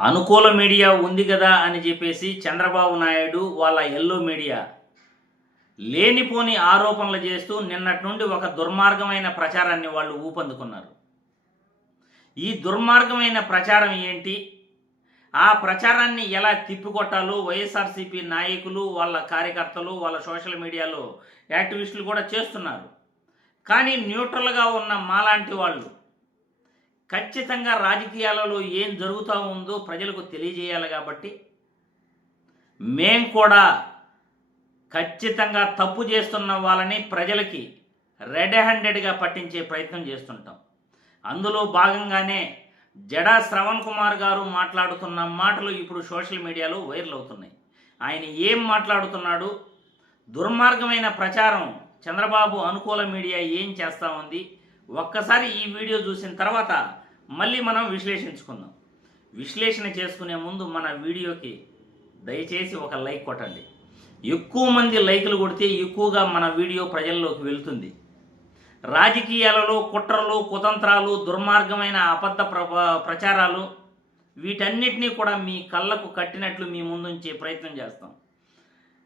అనుకూల మీడియా ఉంది కదా అని చెప్పేసి చంద్రబాబు నాయుడు వాళ్ళ ఎల్లో మీడియా లేనిపోని ఆరోపణలు చేస్తూ నిన్నటి నుండి ఒక దుర్మార్గమైన ప్రచారాన్ని వాళ్ళు ఊపందుకున్నారు. ఈ దుర్మార్గమైన ప్రచారం ఏంటి, ఆ ప్రచారాన్ని ఎలా తిప్పికొట్టాలో వైఎస్ఆర్సీపీ నాయకులు, వాళ్ళ కార్యకర్తలు, వాళ్ళ సోషల్ మీడియాలో యాక్టివిస్టులు కూడా చేస్తున్నారు. కానీ న్యూట్రల్గా ఉన్న మాలాంటి వాళ్ళు ఖచ్చితంగా రాజకీయాలలో ఏం జరుగుతూ ఉందో ప్రజలకు తెలియజేయాలి కాబట్టి మేం కూడా ఖచ్చితంగా తప్పు చేస్తున్న వాళ్ళని ప్రజలకి రెడ్ హ్యాండెడ్గా పట్టించే ప్రయత్నం చేస్తుంటాం. అందులో భాగంగానే జడా శ్రవణ్ కుమార్ గారు మాట్లాడుతున్న మాటలు ఇప్పుడు సోషల్ మీడియాలో వైరల్ అవుతున్నాయి. ఆయన ఏం మాట్లాడుతున్నాడు, దుర్మార్గమైన ప్రచారం చంద్రబాబు అనుకూల మీడియా ఏం చేస్తూ ఉంది, ఒక్కసారి ఈ వీడియో చూసిన తర్వాత మళ్ళీ మనం విశ్లేషించుకుందాం. విశ్లేషణ చేసుకునే ముందు మన వీడియోకి దయచేసి ఒక లైక్ కొట్టండి. ఎక్కువ మంది లైకులు కొడితే ఎక్కువగా మన వీడియో ప్రజల్లోకి వెళ్తుంది. రాజకీయాలలో కుట్రలు, కుతంత్రాలు, దుర్మార్గమైన అబద్ధ ప్రచారాలు వీటన్నిటినీ కూడా మీ కళ్ళకు కట్టినట్లు మీ ముందుంచే ప్రయత్నం చేస్తాం.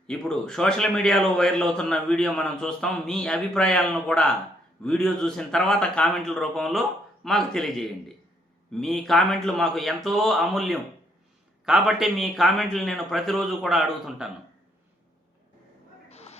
ఇప్పుడు సోషల్ మీడియాలో వైరల్ అవుతున్న వీడియో మనం చూస్తాం. మీ అభిప్రాయాలను కూడా వీడియో చూసిన తర్వాత కామెంట్ల రూపంలో మాకు తెలియజేయండి. మీ కామెంట్లు మాకు ఎంతో అమూల్యం కాబట్టి మీ కామెంట్లు నేను ప్రతిరోజు కూడా అడుగుతుంటాను.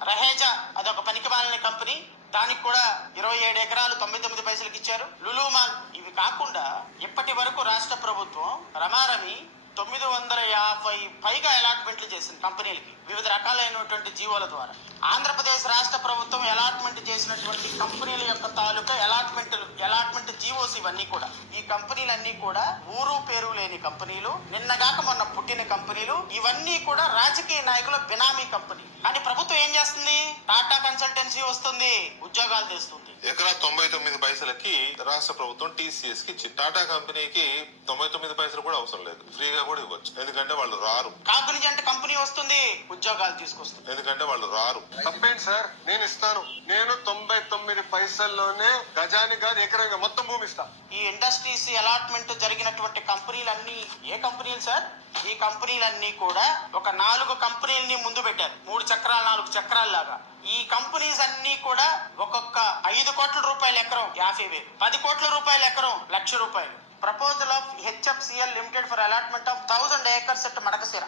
రహేజా అదొక పనికిమాలిన కంపెనీ, దానికి కూడా 27 ఎకరాలు 99 పైసలకి ఇచ్చారు. లులుమాల్ ఇవి కాకుండా ఇప్పటి వరకు రాష్ట్ర ప్రభుత్వం రమారమి 950 పైగా అలాట్మెంట్లు చేసింది కంపెనీలకి వివిధ రకాలైనటువంటి జీవోల ద్వారా. ఆంధ్రప్రదేశ్ రాష్ట్ర ప్రభుత్వం అలాట్మెంట్ చేసినటువంటి కంపెనీల యొక్క తాలూకా అలాట్మెంట్ జీవోస్ ఇవన్నీ కూడా, ఈ కంపెనీలన్నీ కూడా ఊరు పేరు లేని కంపెనీలు, నిన్నగాక మొన్న పుట్టిన కంపెనీలు, ఇవన్నీ కూడా రాజకీయ నాయకుల బినామీ కంపెనీ. కానీ ప్రభుత్వం ఏం చేస్తుంది? టాటా కన్సల్టెన్సీ వస్తుంది, ఉద్యోగాలు తెస్తుంది. ఎకరా 99 పైసలకి రాష్ట్ర ప్రభుత్వం టీసీఎస్ కి ఇచ్చింది. టాటా కంపెనీకి 99 పైసలు కూడా అవసరం లేదు, ఫ్రీగా కూడా ఇవ్వచ్చు. ఎందుకంటే వాళ్ళు రారు. కాగ్నిజెంట్ కంపెనీ వస్తుంది, ఉద్యోగాలు తీసుకొస్తుంది. ఎందుకంటే వాళ్ళు రారు. తప్పేంటి సార్, నేను ఇస్తాను. నేను 99 పైసల్లోనే గజానికి కాదు ఎకరంగా మొత్తం భూమి ఇస్తా. ఈ ఇండస్ట్రీస్ అలాట్మెంట్ జరిగినటువంటి కంపెనీలన్నీ ఏ కంపెనీలు సార్? ఈ కంపెనీలన్నీ కూడా ఒక 4 కంపెనీలని ముందు పెట్టారు, 3 చక్రాలు 4 చక్రాల లాగా. ఈ కంపెనీస్ అన్ని కూడా ఒక్కొక్క 5 కోట్ల రూపాయల ఎకరం 50,000, 10 కోట్ల రూపాయల ఎకరం 1,00,000 రూపాయలు. Proposal of HFCL limited for allotment of 1000 acres at Madakasira.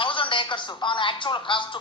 1000 acres on actual cost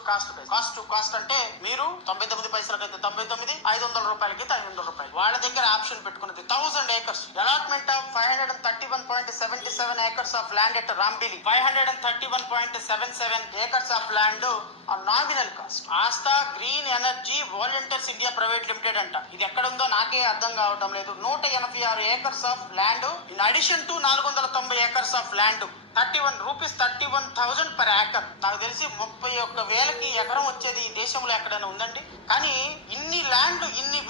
to cost అంటే మీరు 99 పైసలకైతే 99, 500 రూపాయలకైతే 500 రూపాయలు. వాళ్ళ దగ్గర ఆప్షన్ పెట్టుకున్నది 1000 acres. Allotment of 531.77 acres of land at Rambilli, 531.77 acres of land on nominal cost. Aastha green energy volunteers India private limited అంట. ఇది ఎక్కడ ఉందో నాకే అర్థం కావటం లేదు. 186 acres of land in addition to 490 acres of land, 31,000 per acre. నాకు తెలిసి 31,000కి ఎకరం వచ్చేది ఈ దేశంలో ఎక్కడైనా ఉందండి? కానీ ఇన్ని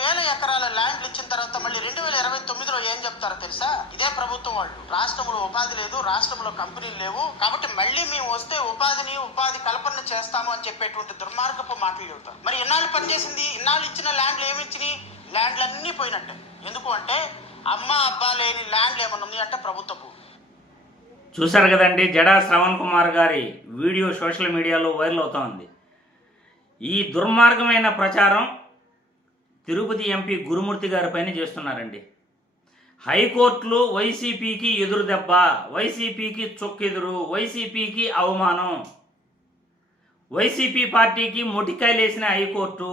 వేల ఎకరాల ల్యాండ్లు ఇచ్చిన తర్వాత మళ్ళీ 2029లో ఏం చెప్తారో తెలుసా? ఇదే ప్రభుత్వం వాళ్ళు, రాష్ట్రంలో ఉపాధి లేదు, రాష్ట్రంలో కంపెనీలు లేవు, కాబట్టి మళ్ళీ మేము వస్తే ఉపాధి కల్పన చేస్తాము అని చెప్పేటువంటి దుర్మార్గపు మాటలు చెబుతారు. మరి ఇన్నాళ్ళు పనిచేసింది, ఇన్నాళ్ళు ఇచ్చిన ల్యాండ్లు ఏమిచ్చినాయి? ల్యాండ్లన్నీ పోయినట్టు. ఎందుకు అంటే అమ్మ అబ్బా లేని ల్యాండ్లు ఏమన్నా ఉంది అంటే ప్రభుత్వపు. చూశారు కదండి, జడా శ్రవణ్ కుమార్ గారి వీడియో సోషల్ మీడియాలో వైరల్ అవుతూ ఉంది. ఈ దుర్మార్గమైన ప్రచారం తిరుపతి ఎంపీ గురుమూర్తి గారి పైన చేస్తున్నారండి. హైకోర్టులో వైసీపీకి ఎదురు దెబ్బ, వైసీపీకి చొక్కెదురు, వైసీపీకి అవమానం, వైసీపీ పార్టీకి మొటికాయలేసిన హైకోర్టు,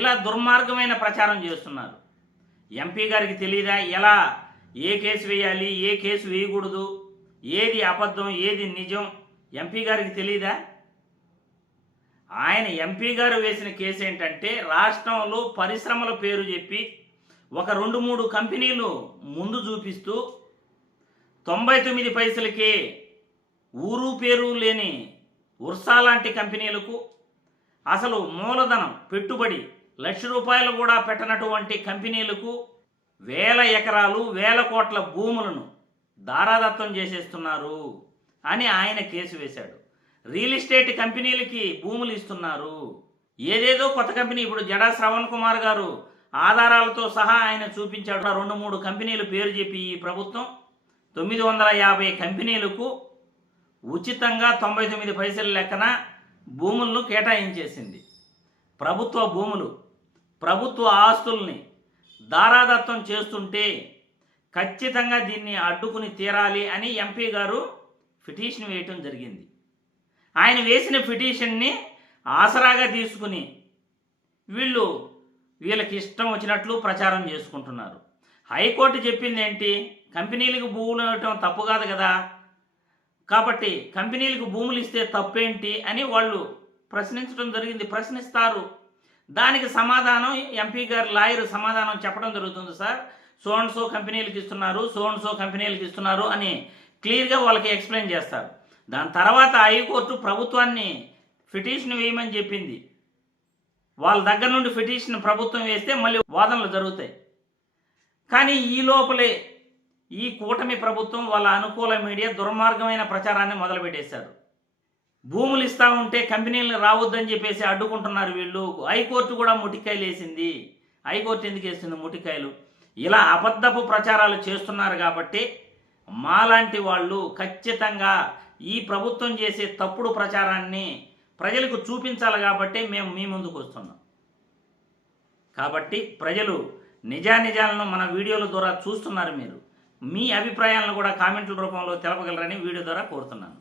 ఇలా దుర్మార్గమైన ప్రచారం చేస్తున్నారు. ఎంపీ గారికి తెలియదా ఎలా ఏ కేసు వేయాలి, ఏ కేసు వేయకూడదు, ఏది అబద్ధం ఏది నిజం? ఎంపీ గారికి తెలియదా? ఆయన ఎంపీ గారు వేసిన కేసు ఏంటంటే రాష్ట్రంలో పరిశ్రమల పేరు చెప్పి ఒక 2-3 కంపెనీలు ముందు చూపిస్తూ 99 పైసలకే ఊరు పేరు లేని ఉర్సా లాంటి కంపెనీలకు అసలు మూలధనం పెట్టుబడి 1,00,000 రూపాయలు కూడా పెట్టనటువంటి కంపెనీలకు వేల ఎకరాలు 1,000 కోట్ల భూములను దారాదత్తం చేసేస్తున్నారు అని ఆయన కేసు వేశాడు. రియల్ ఎస్టేట్ కంపెనీలకి భూములు ఇస్తున్నారు. ఏదేదో కొత్త కంపెనీ, ఇప్పుడు జడా శ్రవణ్ కుమార్ గారు ఆధారాలతో సహా ఆయన చూపించాడు. 2-3 కంపెనీల పేరు చెప్పి ఈ ప్రభుత్వం 950 కంపెనీలకు ఉచితంగా 99 పైసల లెక్కన భూములను కేటాయించేసింది. ప్రభుత్వ భూములు, ప్రభుత్వ ఆస్తుల్ని దారాదత్తం చేస్తుంటే ఖచ్చితంగా దీన్ని అడ్డుకుని తీరాలి అని ఎంపీ గారు పిటిషన్ వేయటం జరిగింది. ఆయన వేసిన పిటిషన్ని ఆసరాగా తీసుకుని వీళ్ళకి ఇష్టం వచ్చినట్లు ప్రచారం చేసుకుంటున్నారు. హైకోర్టు చెప్పింది ఏంటి? కంపెనీలకు భూములు ఇవ్వటం తప్పు కాదు కదా, కాబట్టి కంపెనీలకు భూములు ఇస్తే తప్పేంటి అని వాళ్ళు ప్రశ్నించడం జరిగింది. ప్రశ్నిస్తారు. దానికి సమాధానం ఎంపీ గారు లాయర్ సమాధానం చెప్పడం జరుగుతుంది. సార్, సో అండ్ సో కంపెనీలకు ఇస్తున్నారు, సో అండ్ సో కంపెనీలకు ఇస్తున్నారు అని క్లియర్గా వాళ్ళకి ఎక్స్ప్లెయిన్ చేస్తారు. దాని తర్వాత హైకోర్టు ప్రభుత్వాన్ని పిటిషన్ వేయమని చెప్పింది. వాళ్ళ దగ్గర నుండి పిటిషన్ ప్రభుత్వం వేస్తే మళ్ళీ వాదనలు జరుగుతాయి. కానీ ఈ లోపలే ఈ కూటమి ప్రభుత్వం వాళ్ళ అనుకూల మీడియా దుర్మార్గమైన ప్రచారాన్ని మొదలుపెట్టేశారు. భూములు ఇస్తూ ఉంటే కంపెనీలను రావద్దని చెప్పేసి అడ్డుకుంటున్నారు వీళ్ళు. హైకోర్టు కూడా ముటికాయలు వేసింది. హైకోర్టు ఎందుకు వేసింది ముటికాయలు? ఇలా అబద్ధపు ప్రచారాలు చేస్తున్నారు కాబట్టి మాలాంటి వాళ్ళు ఖచ్చితంగా ఈ ప్రభుత్వం చేసే తప్పుడు ప్రచారాన్ని ప్రజలకు చూపించాలి కాబట్టి మేము మీ ముందుకు వస్తున్నాం. కాబట్టి ప్రజలు నిజానిజాలను మన వీడియోల ద్వారా చూస్తున్నారు. మీరు మీ అభిప్రాయాలను కూడా కామెంట్ల రూపంలో తెలపగలరని వీడియో ద్వారా కోరుతున్నాను.